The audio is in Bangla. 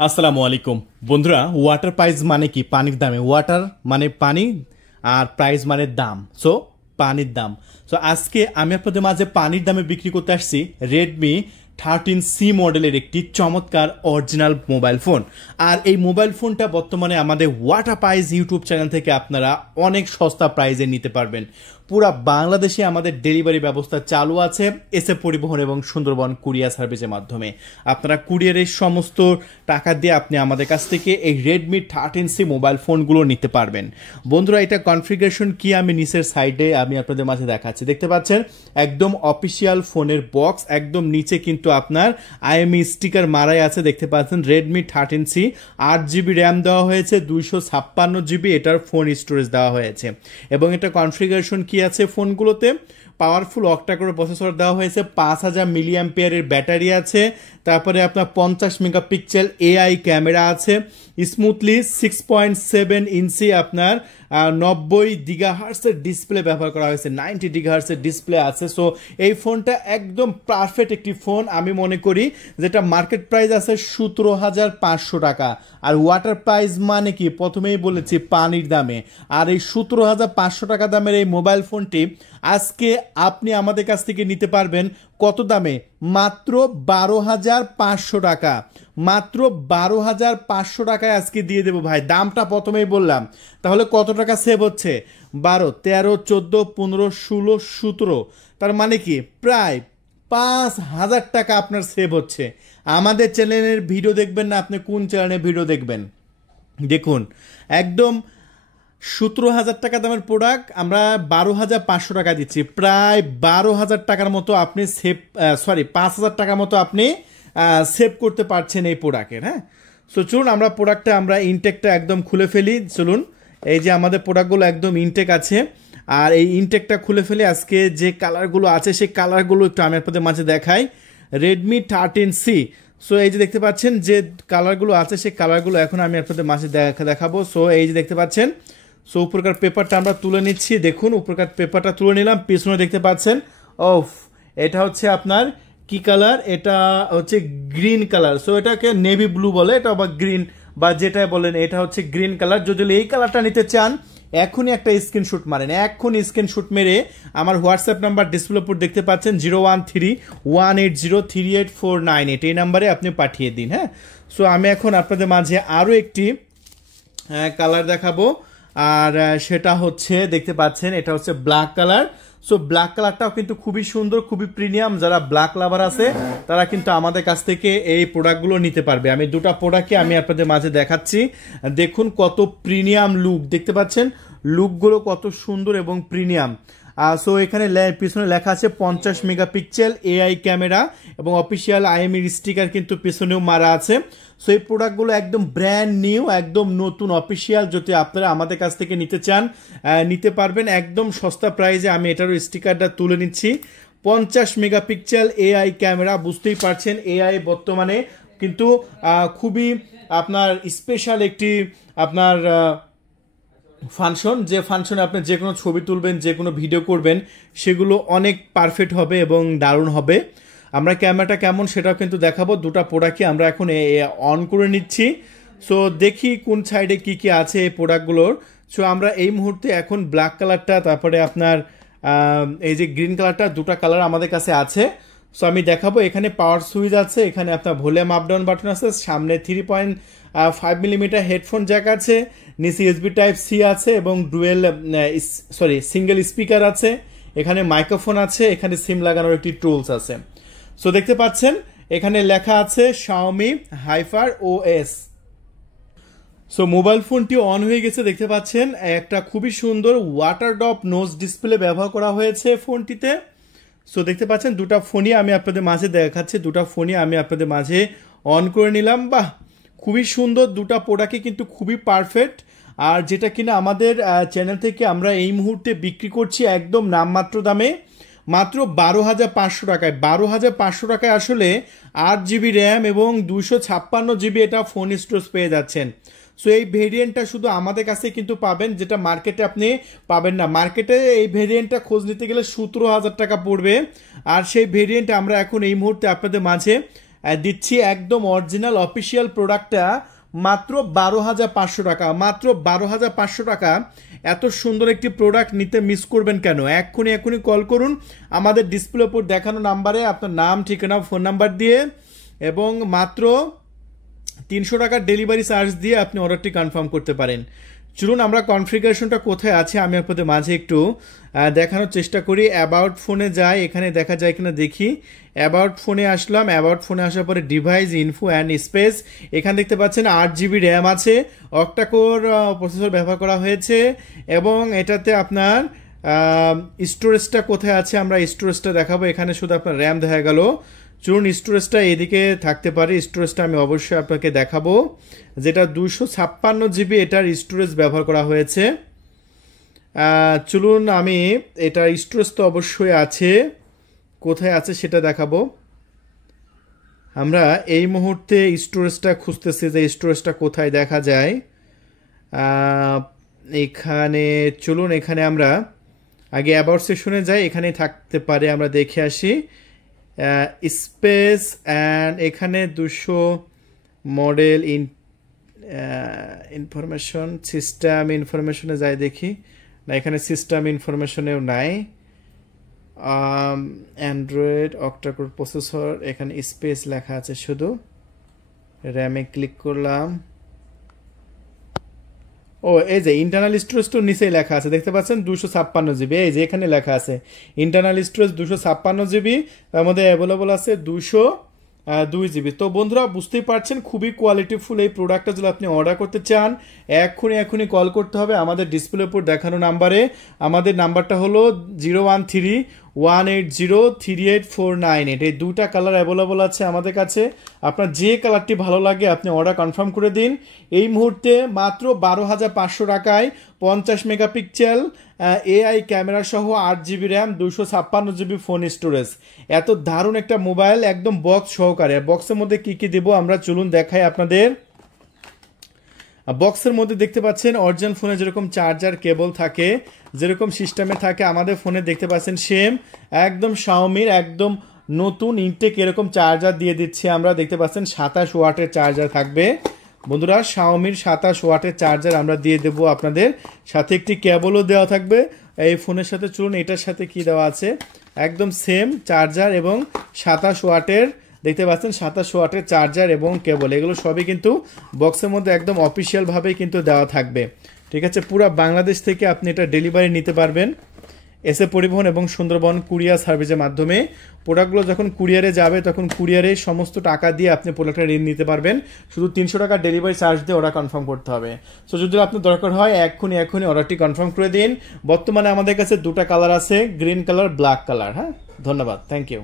আসসালামু আলাইকুম বন্ধুরা। ওয়াটার প্রাইস মানে কি? পানির দামে। ওয়াটার মানে পানি আর প্রাইস মানে দাম। সো পানির দাম। সো আজকে আমি আপনাদের মাঝে পানির দামে বিক্রি করতে আসছি রেডমি 13C মডেলের একটি চমৎকার অরিজিনাল মোবাইল ফোন। আর এই মোবাইল ফোনটা বর্তমানে আমাদের ওয়াটার প্রাইস ইউটিউব চ্যানেল থেকে আপনারা অনেক সস্তা প্রাইসে নিতে পারবেন। পুরা বাংলাদেশে আমাদের ডেলিভারি ব্যবস্থা চালু আছে এসএ পরিবহন এবং সুন্দরবন কুরিয়ার সার্ভিসের মাধ্যমে। আপনারা কুরিয়ারের সমস্ত টাকা দিয়ে আপনি আমাদের কাছ থেকে এই রেডমি 13C মোবাইল ফোনগুলো নিতে পারবেন। বন্ধুরা, এটা কনফিগারেশন কি আমি নিচের সাইডে আমি আপনাদের মাঝে দেখাচ্ছি। দেখতে পাচ্ছেন একদম অফিসিয়াল ফোনের বক্স, একদম নিচে কিন্তু আপনার আইএমই স্টিকার মারাই আছে। দেখতে পাচ্ছেন রেডমি 13C 8GB র্যাম দেওয়া হয়েছে, 256GB এটার ফোন স্টোরেজ দেওয়া হয়েছে। এবং এটা কনফিগারেশন কি আছে ফোনগুলোতে, পাওয়ারফুল অক্টা কোর প্রসেসর দেওয়া হয়েছে, 5000 মিলিঅ্যাম্পিয়ারের ব্যাটারি আছে, তারপরে আপনার 50 মেগাপিক্সেল এআই ক্যামেরা আছে, স্মুথলি 6.7 ইঞ্চি আপনার 90 গিগাহার্টসের ডিসপ্লে ব্যবহার করা হয়েছে, 90 গিগাহার্টসের ডিসপ্লে আছে। সো এই ফোনটা একদম পারফেক্ট একটি ফোন আমি মনে করি, যেটা মার্কেট প্রাইস আছে 17,500 টাকা। আর ওয়াটার প্রাইস মানে কি? প্রথমেই বলেছি পানির দামে। আর এই 17,500 টাকা দামের এই মোবাইল ফোনটি আজকে আপনি আমাদের কাছ থেকে নিতে পারবেন কত দামে? মাত্র 12,500 টাকা। মাত্র 12,500 টাকায় আজকে দিয়ে দেবো ভাই। দামটা প্রথমেই বললাম, তাহলে কত টাকা সেভ হচ্ছে? 12, 13, 14, 15, 16, 17, তার মানে কি প্রায় 5,000 টাকা আপনার সেভ হচ্ছে। আমাদের চ্যানেলের ভিডিও দেখবেন না, আপনি কোন চ্যানেলের ভিডিও দেখবেন? দেখুন, একদম 17,000 টাকা দামের প্রোডাক্ট আমরা 12,500 টাকা দিচ্ছি। প্রায় 12,000 টাকার মতো আপনি সেভ, 5,000 টাকার মতো আপনি সেভ করতে পারছেন এই প্রোডাক্টের। হ্যাঁ, সো চলুন আমরা প্রোডাক্টটা আমরা ইনটেকটা একদম খুলে ফেলি। চলুন, এই যে আমাদের প্রোডাক্টগুলো একদম ইনটেক আছে, আর এই ইনটেকটা খুলে ফেলে আজকে যে কালারগুলো আছে সেই কালারগুলো একটু আমি আপনাদের মাঝে দেখাই। Redmi 13C। সো এই যে দেখতে পাচ্ছেন যে কালারগুলো আছে সেই কালারগুলো এখন আমি আপনাদের মাঝে দেখাবো। সো এই যে দেখতে পাচ্ছেন, সো উপরকার পেপারটা আমরা তুলে নিচ্ছি। দেখুন, উপরকার পেপারটা তুলে নিলাম। পিছনে দেখতে পাচ্ছেন এটা হচ্ছে আপনার কি কালার? এটা হচ্ছে গ্রিন কালার। সো এটাকে নেভি ব্লু বলে, এটা বা গ্রিন বা যেটাই বলেন, এটা হচ্ছে গ্রিন কালার। যদি এই কালারটা নিতে চান এখনই একটা স্ক্রিনশট মারেন, এখনই স্ক্রিনশট মেরে আমার হোয়াটসঅ্যাপ নাম্বার ডিসপ্লে উপর দেখতে পাচ্ছেন 0131803848 এই নাম্বারে আপনি পাঠিয়ে দিন। হ্যাঁ, সো আমি এখন আপনাদের মাঝে আরও একটি কালার দেখাবো, আর সেটা হচ্ছে দেখতে পাচ্ছেন এটা হচ্ছে ব্ল্যাক কালার। সো ব্ল্যাক কালারটাও কিন্তু খুবই সুন্দর, খুবই প্রিমিয়াম। যারা ব্ল্যাক লাভার আছে তারা কিন্তু আমাদের কাছ থেকে এই প্রোডাক্টগুলো নিতে পারবে। আমি দুটো প্রোডাক্টকে আমি আপনাদের মাঝে দেখাচ্ছি। দেখুন কত প্রিমিয়াম লুক, দেখতে পাচ্ছেন লুকগুলো কত সুন্দর এবং প্রিমিয়াম। সো এখানে পিছনে লেখা আছে 50 মেগাপিক্সেল এআই ক্যামেরা এবং অফিসিয়াল আইএমই স্টিকার কিন্তু পিছনেও মারা আছে। সো এই প্রোডাক্টগুলো একদম ব্র্যান্ড নিউ, একদম নতুন অফিসিয়াল। যদি আপনারা আমাদের কাছ থেকে নিতে চান নিতে পারবেন একদম সস্তা প্রাইসে। আমি এটারও স্টিকারটা তুলে নিচ্ছি। 50 মেগাপিক্সেল এআই ক্যামেরা, বুঝতেই পারছেন এআই বর্তমানে কিন্তু খুবই আপনার স্পেশাল একটি আপনার ফাংশন, যে ফাংশনে আপনি যে কোনো ছবি তুলবেন, যে কোনো ভিডিও করবেন, সেগুলো অনেক পারফেক্ট হবে এবং দারুণ হবে। আমরা ক্যামেরাটা কেমন সেটাও কিন্তু দেখাবো। দুটো প্রোডাক্টই আমরা এখন অন করে নিচ্ছি। সো দেখি কোন সাইডে কি কি আছে এই প্রোডাক্টগুলোর। সো আমরা এই মুহূর্তে এখন ব্ল্যাক কালারটা, তারপরে আপনার এই যে গ্রিন কালারটা, দুটো কালার আমাদের কাছে আছে। সো আমি দেখাবো। এখানে পাওয়ার সুইচ আছে, এখানে আপনার ভলিউম আপ ডাউন বাটন আছে, সামনে 3.5 মিলিমিটার হেডফোন জ্যাক আছে, নিচে USB Type-C আছে এবং সিঙ্গেল স্পিকার আছে, এখানে মাইক্রোফোন আছে, এখানে সিম লাগানোর একটি টুলস আছে। সো দেখতে পাচ্ছেন এখানে লেখা আছে Xiaomi Hyper OS। So mobile ফোনটি অন হয়ে গেছে, দেখতে পাচ্ছেন একটা খুবই সুন্দর ওয়াটার ড্রপ নোজ ডিসপ্লে ব্যবহার করা হয়েছে ফোনটিতে। সো দেখতে পাচ্ছেন দুটো ফোনই আমি আপনাদের মাঝে দেখাচ্ছি, দুটো ফোনই আমি আপনাদের মাঝে অন করে নিলাম। বাহ, খুবই সুন্দর দুটো প্রোডাক্টই কিন্তু খুবই পারফেক্ট। আর যেটা কিনা আমাদের চ্যানেল থেকে আমরা এই মুহূর্তে বিক্রি করছি একদম নামমাত্র দামে, মাত্র 12,500 টাকায়। 12,500 টাকায় আসলে 8GB র্যাম এবং 256GB এটা ফোন স্টোরেজ পেয়ে যাচ্ছেন। সো এই ভেরিয়েন্টটা শুধু আমাদের কাছে কিন্তু পাবেন, যেটা মার্কেটে আপনি পাবেন না। মার্কেটে এই ভেরিয়েন্টটা খোঁজ নিতে গেলে 17,000 টাকা পড়বে। আর সেই ভেরিয়েন্ট আমরা এখন এই মুহূর্তে আপনাদের মাঝে দিচ্ছি একদম অরিজিনাল অফিসিয়াল প্রোডাক্টটা মাত্র 12,500 টাকা, মাত্র 12,500 টাকা। এত সুন্দর একটি প্রোডাক্ট নিতে মিস করবেন কেন? এক্ষুনি কল করুন আমাদের ডিসপ্লে উপর দেখানো নাম্বারে, আপনার নাম, ঠিকানা, ফোন নাম্বার দিয়ে, এবং মাত্র 300 টাকার ডেলিভারি চার্জ দিয়ে আপনি অর্ডারটি কনফার্ম করতে পারেন। চলুন আমরা কনফিগারেশনটা কোথায় আছে আমি আপনাদের মাঝে একটু দেখানোর চেষ্টা করি। অ্যাবাউট ফোনে যাই, এখানে দেখা যায় কিনা দেখি। অ্যাবাউট ফোনে আসলাম, অ্যাবাউট ফোনে আসার পরে ডিভাইস, ইনফো অ্যান্ড স্পেস, এখানে দেখতে পাচ্ছেন 8 জিবি র্যাম আছে, অক্টাকোর প্রসেসর ব্যবহার করা হয়েছে, এবং এটাতে আপনার স্টোরেজটা কোথায় আছে আমরা স্টোরেজটা দেখাবো। এখানে শুধু আপনার র্যাম দেখা গেল। চলুন স্টোরেজটা এদিকে থাকতে পারে, স্টোরেজটা আমি অবশ্যই আপনাকে দেখাবো, যেটা 256 জিবি এটার স্টোরেজ ব্যবহার করা হয়েছে। চলুন আমি এটার স্টোরেজ তো অবশ্যই আছে, কোথায় আছে সেটা দেখাবো। আমরা এই মুহূর্তে স্টোরেজটা খুঁজতেছি যে স্টোরেজটা কোথায় দেখা যায়। এখানে চলুন, এখানে আমরা আগে অ্যাবাউট সেকশনে যাই, এখানে থাকতে পারে, আমরা দেখে আসি। স্পেস অ্যান্ড এখানে 200 মডেল ইনফরমেশন, সিস্টেম ইনফরমেশনে যাই দেখি, না এখানে সিস্টেম ইনফরমেশনেও নাই। অ্যান্ড্রয়েড অক্টাকোর প্রসেসর, এখানে স্পেস লেখা আছে শুধু। র্যামে ক্লিক করলাম, ও এই যে ইন্টারনাল স্টোরেজ তো নিচেই লেখা আছে, দেখতে পাচ্ছেন 256 জিবি, এই যে এখানে লেখা আছে ইন্টারনাল স্টোরেজ 256 জিবি, তার মধ্যে অ্যাভেলেবল আছে 202 জিবি। তো বন্ধুরা বুঝতেই পারছেন খুবই কোয়ালিটিফুল এই প্রোডাক্টটা। যদি আপনি অর্ডার করতে চান এক্ষুনি কল করতে হবে আমাদের ডিসপ্লে উপর দেখানো নাম্বারে। আমাদের নাম্বারটা হলো 013-180-38498। এই দুটা কালার অ্যাভেলেবল আছে আমাদের কাছে, আপনার যে কালারটি ভালো লাগে আপনি অর্ডার কনফার্ম করে দিন। এই মুহূর্তে মাত্র 12,500 টাকায় 50 মেগাপিক্সেল এআই ক্যামেরা সহ 8 GB RAM, 256 GB phone storage, এত দারুণ একটা মোবাইল একদম বক্স সহকারে। বক্সের মধ্যে কি কি দেবো আমরা চলুন দেখাই আপনাদের। বক্সের মধ্যে দেখতে পাচ্ছেন অরিজিনাল ফোনে যেরকম চার্জার কেবল থাকে, যেরকম সিস্টেমে থাকে আমাদের ফোনে দেখতে পাচ্ছেন সেম একদম শাওমির একদম নতুন ইনটেক এরকম চার্জার দিয়ে দিচ্ছি আমরা। দেখতে পাচ্ছেন 27 ওয়াটের চার্জার থাকবে বন্ধুরা, শাওমির 27 ওয়াটের চার্জার আমরা দিয়ে দেবো আপনাদের, সাথে একটি কেবলও দেওয়া থাকবে এই ফোনের সাথে। চলুন এটার সাথে কি দেওয়া আছে, একদম সেম চার্জার এবং 27 ওয়াটের, দেখতে পাচ্ছেন 27 ওয়াটের চার্জার এবং কেবল, এগুলো সবই কিন্তু বক্সের মধ্যে একদম অফিসিয়ালভাবেই কিন্তু দেওয়া থাকবে। ঠিক আছে, পুরো বাংলাদেশ থেকে আপনি এটা ডেলিভারি নিতে পারবেন এসএ পরিবহন এবং সুন্দরবন কুরিয়ার সার্ভিসের মাধ্যমে। প্রোডাক্টগুলো যখন কুরিয়ারে যাবে তখন কুরিয়ারে সমস্ত টাকা দিয়ে আপনি প্রোডাক্টটা নিতে পারবেন, শুধু 300 টাকা ডেলিভারি চার্জ দিয়ে অর্ডার কনফার্ম করতে হবে। সো যদি আপনার দরকার হয় এক্ষুনি অর্ডারটি কনফার্ম করে দিন। বর্তমানে আমাদের কাছে দুটো কালার আছে, গ্রিন কালার, ব্ল্যাক কালার। হ্যাঁ, ধন্যবাদ, থ্যাংক ইউ।